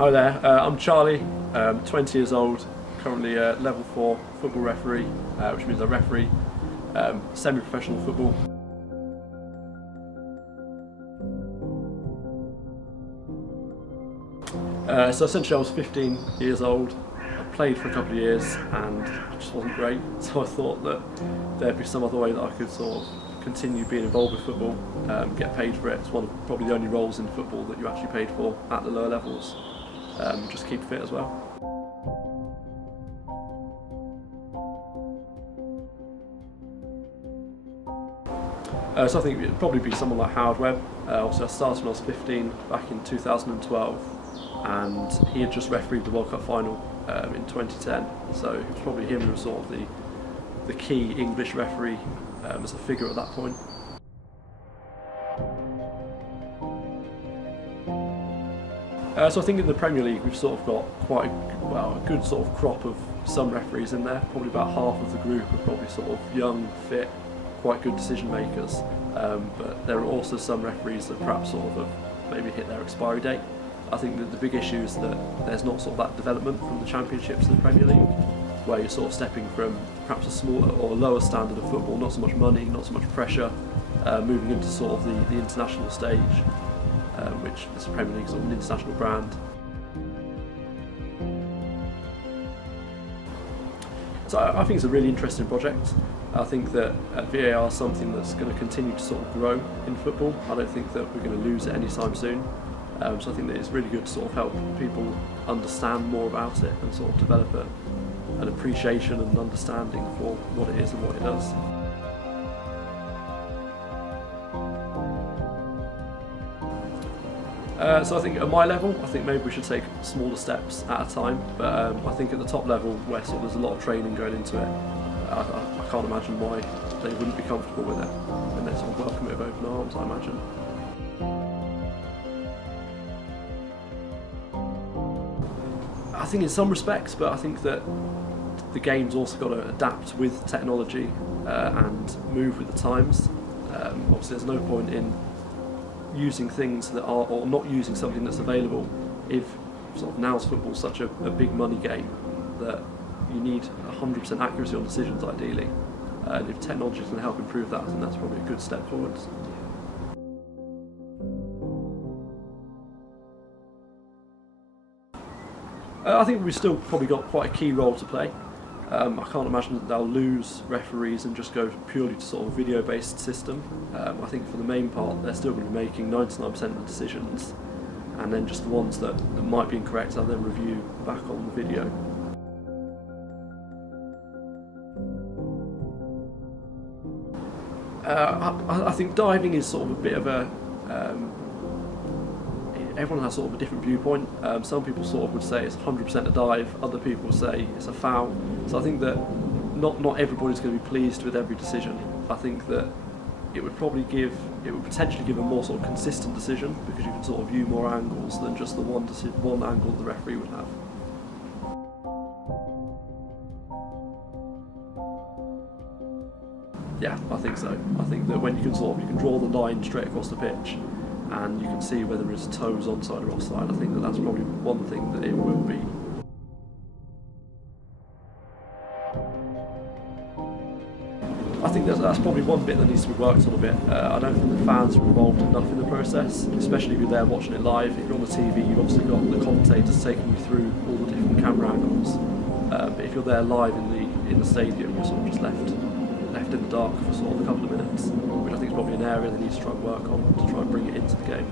Hi there, I'm Charlie, 20 years old, currently a level 4 football referee, which means I referee semi-professional football. So essentially I was 15 years old, I played for a couple of years and it just wasn't great, so I thought that there'd be some other way that I could sort of continue being involved with football, get paid for it. It's one of probably the only roles in football that you actually paid for at the lower levels. Just keep fit as well. So I think it'd probably be someone like Howard Webb. Obviously I started when I was 15 back in 2012 and he had just refereed the World Cup final in 2010, so it was probably him who was sort of the key English referee as a figure at that point. So I think in the Premier League we've sort of got quite a good sort of crop of some referees in there. Probably about half of the group are probably sort of young, fit, quite good decision makers, but there are also some referees that perhaps sort of have maybe hit their expiry date. I think that the big issue is that there's not sort of that development from the Championships to the Premier League, where you're sort of stepping from perhaps a smaller or a lower standard of football, not so much money, not so much pressure, moving into sort of the international stage, which is the Premier League sort of an international brand. So I think it's a really interesting project. I think that VAR is something that's going to continue to sort of grow in football. I don't think that we're going to lose it anytime soon. So I think that it's really good to sort of help people understand more about it and sort of develop an appreciation and understanding for what it is and what it does. So I think at my level, I think maybe we should take smaller steps at a time, but I think at the top level where sort of there's a lot of training going into it, I can't imagine why they wouldn't be comfortable with it, and they sort of welcome it with open arms, I imagine. I think in some respects, but I think that the game's also got to adapt with technology and move with the times. Obviously there's no point in using things that are, or not using something that's available, if sort of now's football such a big money game that you need 100% accuracy on decisions ideally, and if technology can help improve that, I think that's probably a good step forwards. I think we've still probably got quite a key role to play. I can't imagine that they'll lose referees and just go purely to sort of video-based system. I think for the main part they're still going to be making 99% of the decisions, and then just the ones that might be incorrect I'll then review back on the video. I think diving is sort of a bit of a everyone has sort of a different viewpoint. Some people sort of would say it's 100% a dive, other people say it's a foul. So I think that not everybody's going to be pleased with every decision. I think that it would potentially give a more sort of consistent decision, because you can sort of view more angles than just the one angle the referee would have. Yeah, I think so. I think that when you can draw the line straight across the pitch, and you can see whether it's toes onside or offside, I think that that's probably one thing that it will be. I think that's probably one bit that needs to be worked on a bit. I don't think the fans are involved enough in the process, especially if you're there watching it live. If you're on the TV, you've obviously got the commentators taking you through all the different camera angles. But if you're there live in the stadium, you're sort of just left in the dark for sort of a couple of minutes, which I think is probably an area they need to try and work on to try and bring it into the game.